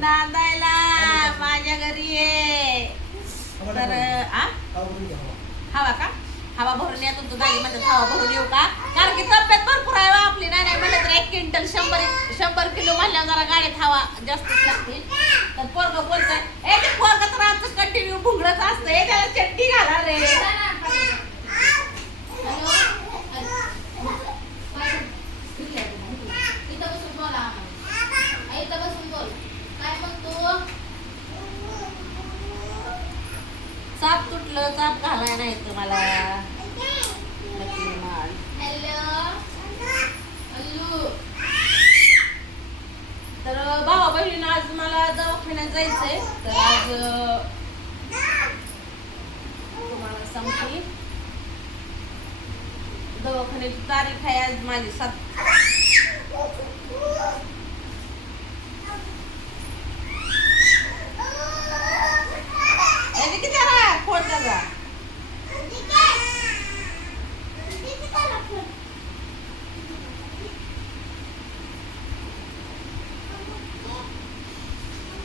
नांदायला माझ्या घरी ये. तर हवा का हवा भरून या तुमचं दागी म्हणतात हवा भरून येऊ का? कारण की तब्येत भरपूर आहे आपली. नाही म्हणलं तर 1 क्विंटल 100 किलो म्हणल्यावर जरा गाडीत हवा जास्तच लागते. तर पोरग बोलतंय ते पोरग तर आमचं कंटिन्यू भुंगळच असतंय. त्याला चट्टी घाला रे. चाप तुटलं चाप घालाय नाही तुम्हाला. तर भावा बहिणीनं आज मला दवाखान्यात जायचंय. तर आज तुम्हाला सांगते दवाखान्याची तारीख आहे आज माझी 7.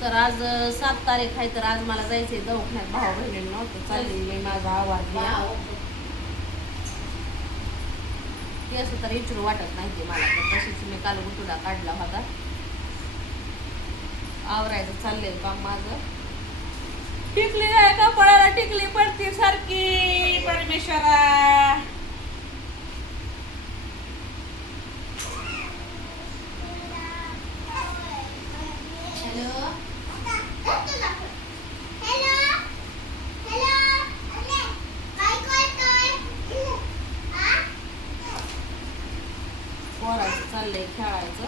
तर आज 7 तारीख आहे. तर आज मला जायचंय दवाखान्यात भाऊ बहिणींना. तर चालली मी माझा आवाज ते असं तर इचरू वाटत नाही ते मला. तर तशीच मी काल गुतुडा काढला होता. आवरायचं चाललंय काम माझं. टिकली नाही कपड्याला टिकली पडती सारखी परमेश्वरा. पोराचं चाललंय खेळायचं.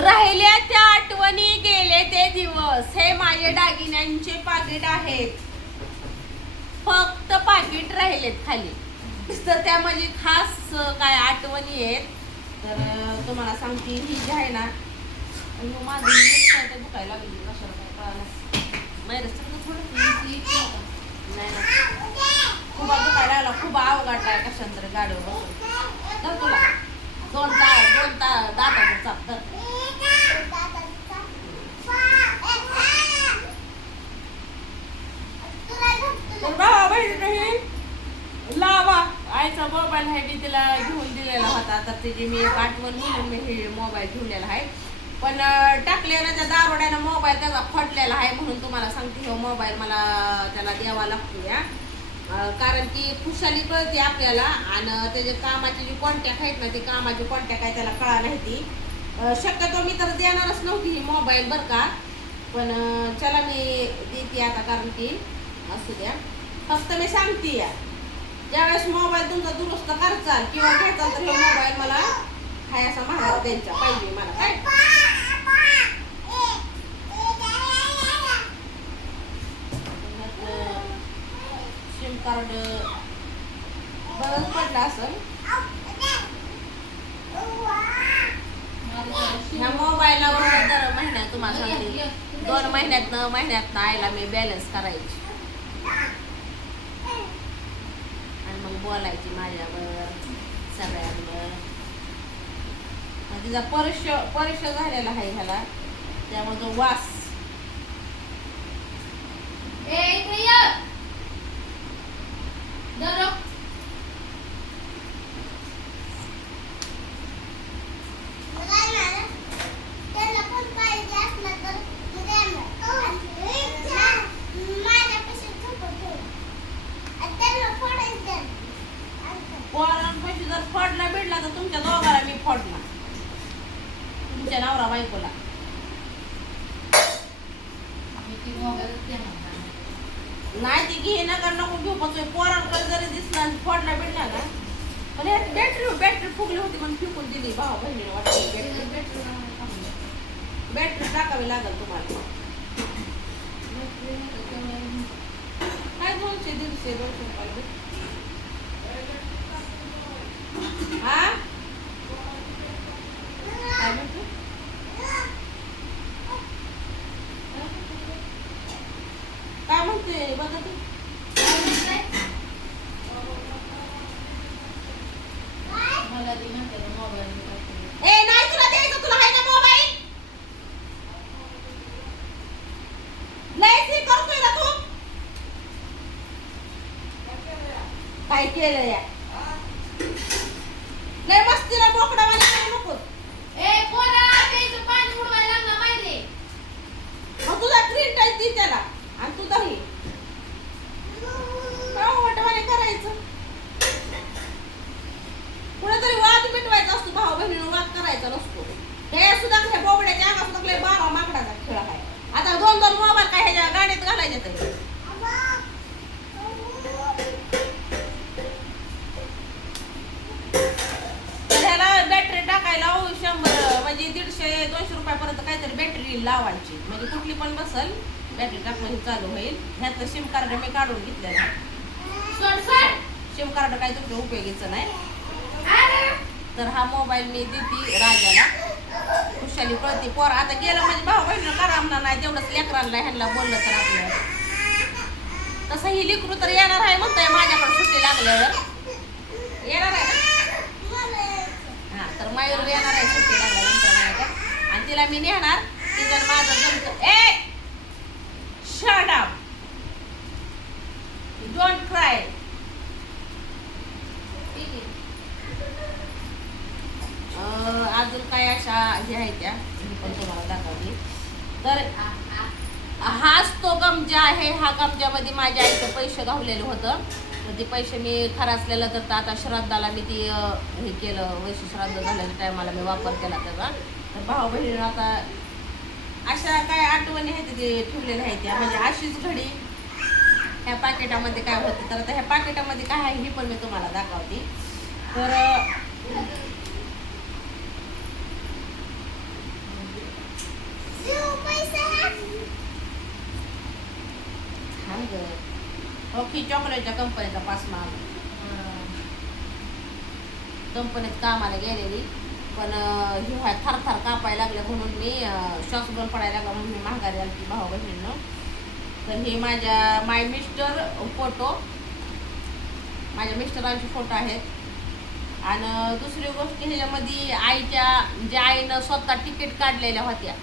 राहिल्या त्या आठवणी गेले ते दिवस. हे माझे दागिन्यांचे पाकिट आहेत. फक्त पाकिट राहिलेत खाली. तर त्या म्हणजे खास काय आठवणी आहेत. तर तुम्हाला सांगते ही जी आहे ना माझी दुखायला लागली. कशाला काय कळालं माहिती थोडं नाही ना खूप दुखायला लागला. खूप अवघड आहे कशांतर गाडीवर बसून. तर तुला दोन दाताचं चाप तर भावा बहिणी लावा. आईचा मोबाईल आहे मी तिला घेऊन दिलेला होता. तर तिची मी एक आठवण म्हणून मी हे मोबाईल ठेवलेला आहे. पण टाकलेला त्या दारोड्यानं मोबाईल त्याचा फटलेला आहे. म्हणून तुम्हाला सांगते हे मोबाईल मला त्याला द्यावा लागतो या. कारण की खुशाली कळते आपल्याला. आणि त्याच्या कामाची जी कॉन्टॅक्ट आहेत ना ती कामाची कॉन्टॅक्ट आहे त्याला कळा नाही ती. शक्यतो मी तर देणारच नव्हती ही मोबाईल बरं का. पण चला मी देते आता. कारण की असू द्या फक्त मी सांगते या ज्यावेळेस मोबाईल तुमचा दुरुस्त करचाल किंवा घेताल तर हे मोबाईल मला हाय असा महागात द्यायचा पाहिजे मला. काय सिम कार्ड बरंच पडलं असेल. ह्या मोबाईलवर दर महिन्यात तुम्हाला सांगते 2 महिन्यात आईला मी बॅलन्स करायची आणि मग बोलायची माझ्यावर सगळ्यांवर. तिचा परिचय झालेला आहे ह्याला. त्यामुळे तो वास पोरांपाशी जर फोडला बिडला तर तुमच्या दोघाला मी फोडला. तुमच्या नवरा बायकोला. नाही ती घे नका नको घेऊ. पण पोरांकडे जरी दिसला फोडला बिडला ना. पण बॅटरी फुगली होती म्हणून फेकून दिली. भावा बहिणीने वाटली बॅटरी टाकावी लागेल तुम्हाला. काय 200 150 रुपयाला हा काय म्हणतो काय म्हणतोय बघा तू मला ती म्हणते मोबाईल ए नाही तुला द्यायचं तुला आहे ना मोबाईल लयच करतोय ना तू काय केलं या लय मस्तीला बोकडा वाली करू नको ए पोरा त्याचं पाणी उडवायला लागला माहिती मग तुझा स्क्रीन टच दे त्याला आणि तू दही वाटवाने करायचं कुठेतरी वाद मिटवायचा असतो भाऊ बहिणीनं वाद करायचा नसतो हे सुद्धा हे बोबड्याच्या अंगा सुद्धा लय 12 माकडाचा खेळ आहे आता 2 मोबाईल काय ह्याच्या गाडीत घालायचे तरी बॅटरी टाकायला 100 म्हणजे 150-200 रुपयापर्यंत काहीतरी बॅटरी लावायची म्हणजे कुठली पण बसल बॅटरी टाकणं चालू होईल ह्यातलं सिम कार्ड मी काढून घेतलेलं आहे सिम कार्ड काही तुमच्या उपयोगीचं नाही तर हा मोबाईल मी देते राजाला खुशाली प्रति पोर आता गेलं म्हणजे भाऊ बहिणीला करामणार नाही तेवढंच लेकरांना ह्यांना बोललं तर आपल्याला तसं ही लेकरू तर येणार आहे म्हणताय माझ्याकडे सुट्टी लागल्यावर येणार आहे ना हा तर मयूर येणार आहे सुट्टी लागल्यानंतर माझ्याकडे आणि तिला मी नेणार ती जर माझं जमतं ए शट अप डोंट क्राय अजून काय अशा हे आहेत त्या मी पण तुम्हाला दाखवली तर हाच तो गमजा आहे हा गमजामध्ये माझ्या आईचं पैसे घावलेलं होतं मग ते पैसे मी खराचलेलं तर आता श्राद्धाला मी ती हे केलं वैश्य श्राद्ध झाल्याच्या टायमाला मी वापर केला त्याचा तर भाऊ बहिणीनं आता अशा काय आठवणी आहेत ते ठेवलेल्या आहेत त्या म्हणजे अशीच घडी ह्या पाकिटामध्ये काय होतं तर आता ह्या पाकिटामध्ये काय आहे ही पण मी तुम्हाला दाखवते तर ओके चॉकलेटच्या कंपनीचा पासमा कंपनीत कामाला गेलेली पण हिवाळ्यात थरथर कापायला लागले म्हणून मी श्वास बंद पडायला लागला म्हणून मी माघारी आली भाऊ बहिणींनो तर हे माय मिस्टर फोटो माझ्या मिस्टरांचे फोटो आहेत आणि दुसरी गोष्ट ह्याच्यामध्ये आईच्या ज्या आईनं स्वतः तिकीट काढलेल्या होत्या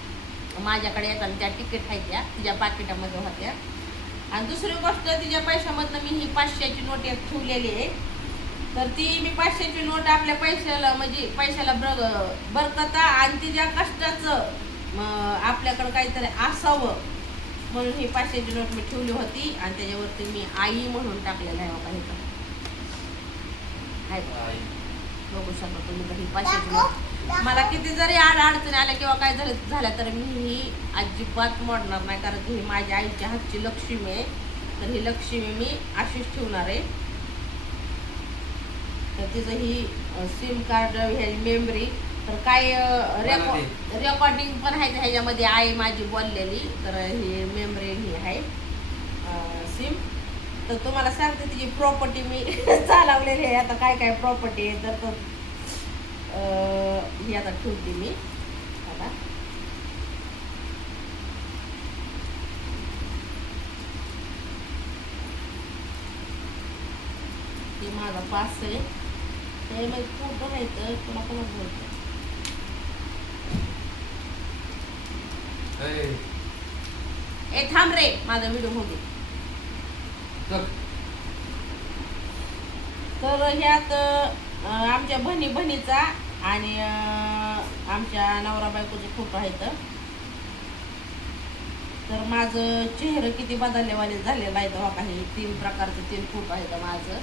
माझ्याकडे येताना त्या तिकीट आहेत त्या तिच्या पाकिटामध्ये होत्या आणि दुसरी गोष्ट तिच्या पैशामधनं मी ही 500ची नोट एक ठेवलेली आहे तर ती मी 500ची नोट आपल्या पैशाला म्हणजे पैशाला बरकता आणि तिच्या कष्टाचं आपल्याकडं काहीतरी असावं म्हणून ही 500ची नोट मी ठेवली होती आणि त्याच्यावरती मी आई म्हणून टाकलेलं आहे बघा इथं बघू शकता तुम्ही ही 500ची नोट मला किती जरी अडचणी आल्या किंवा काय झालं तर मी ही अजिबात मोडणार नाही कारण की ही माझ्या आईच्या हातची लक्ष्मी आहे तर ही लक्ष्मी मी अशीच ठेवणार आहे तर तिचं ही सिम कार्ड ह्याची मेमरी तर काय रेकॉर्डिंग पण आहे ह्याच्यामध्ये आई माझी बोललेली तर ही मेमरी ही आहे सिम तर तुम्हाला सांगते तिची प्रॉपर्टी मी चालवलेली आहे आता काय काय प्रॉपर्टी आहे तर ही आता ठेवते मी आता ते माझा पास आहे ते मग फोटो नाही तर तुला कोणा बोलतो ए थांब रे माझा व्हिडिओ होते तर ह्यात आमच्या बहिणीचा आणि आमच्या नवरा बायकोचे फोटो आहेत तर माझं चेहरा किती बदललेवाले झालेला आहे तेव्हा काही 3 प्रकारचे 3 फोटो आहेत माझं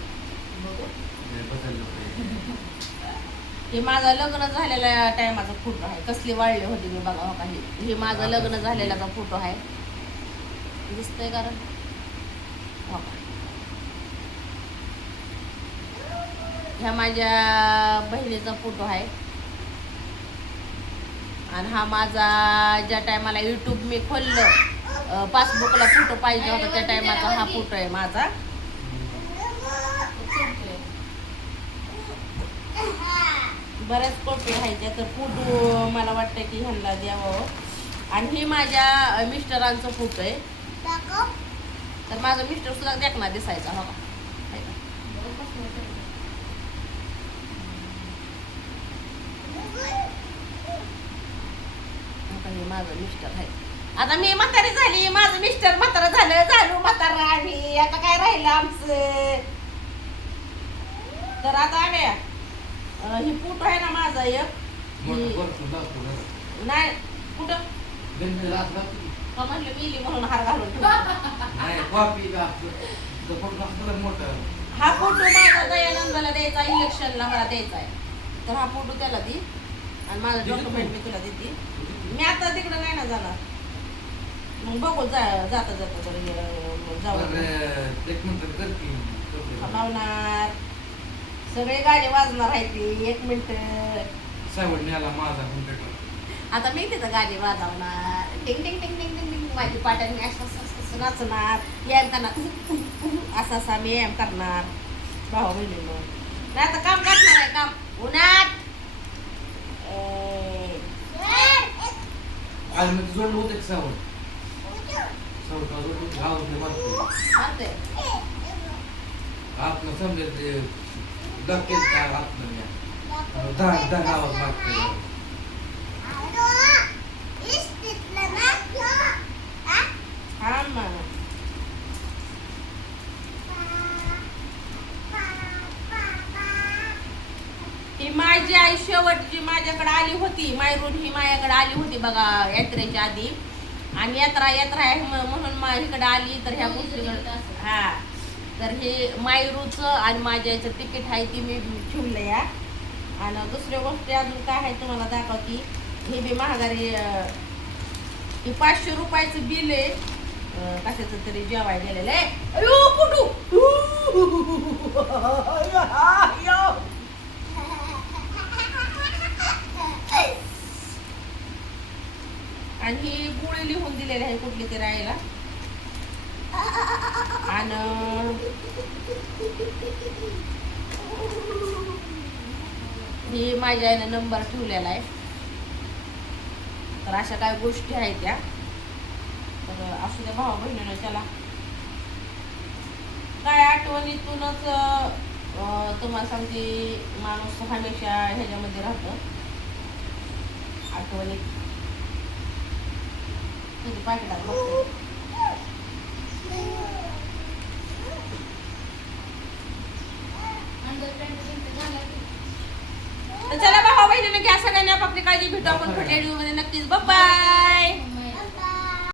हे माझं लग्न झालेल्या टायमाचा फोटो आहे कसली वाढली होती मी बघा हो काही हे माझं लग्न झालेला फोटो आहे दिसतंय कारण हो ह्या माझ्या बहिणीचा फोटो आहे आणि हा माझा ज्या टायमाला यूट्यूब मी खोललं पासबुकला फोटो पाहिजे होता त्या टायमाचा हा फोटो आहे माझा बऱ्याच कॉपी आहेत तर फोटो मला वाटतं की ह्यांना द्यावं. आणि ही माझ्या मिस्टरांचं फोटो आहे. तर माझं मिस्टर सुद्धा देखना दिसायचा हो का. आहे का? आता हे माझं मिस्टर आहे. आता मी म्हातारी झाली, माझं मिस्टर म्हातारं झालं, झालो म्हातारा आम्ही. आता काय राहिलं आमचं. तर आता आम्ही ही फोटो आहे ना माझा एक. नाही कुठं का म्हणलं मिली म्हणून हार घालून ठेवला. हा फोटो माझा दयानंदाला द्यायचा, इलेक्शनला मला द्यायचा आहे. तर हा फोटो त्याला दे आणि माझं डॉक्युमेंट मी तुला देते. मी आता तिकडं नाही ना जाणार. मग बघू जाता जाता तर जाऊ लावणार. सगळे गाणे वाजणार आहे ते. 1 मिनिट आता मी तिथं गाणी वाजवणार. टिंग टिंग टिंग टिंग टिंग टिंग. माझी पाट्याने असं नाचणार. व्यायाम करणार. असा असा मी व्यायाम करणार. भाऊ बहिणीनं नाही आता काम करणार आहे. काम उन्हात हा मग ही माझी आई शेवटची माझ्याकडे आली होती. मायरून ही माझ्याकडे आली होती बघा यात्रेच्या आधी. आणि यात्रा आहे म्हणून इकडे आली. तर ह्या गोष्टीकडे हा तर हे मायरूचं आणि माझ्या याचं तिकीट आहे ती मी ठेवलं या. आणि दुसऱ्या गोष्टी अजून काय आहे तुम्हाला दाखवती. हे बी महागारी हे 500 रुपयाचं बिल आहे. कशाचं तरी जेवायला गेलेलं आहे. अयो कुठू आणि ही गोळी लिहून दिलेली आहे कुठली तरी राहायला. आणि ही माझ्या आईने नंबर ठेवलेला आहे. तर अशा काय गोष्टी आहेत त्या. तर असू द्या भाऊ बहिणीनं चला काय आठवणीतूनच तुम्हाला सांगते माणूस हमेशा ह्याच्यामध्ये राहतं. आठवणीत पाकिटात बघते. तर चला भाऊ बहिणीनं घ्या सगळ्यांनी आपापली काळजी. भेटू आपण पुढच्या व्हिडिओमध्ये नक्कीच. बाय.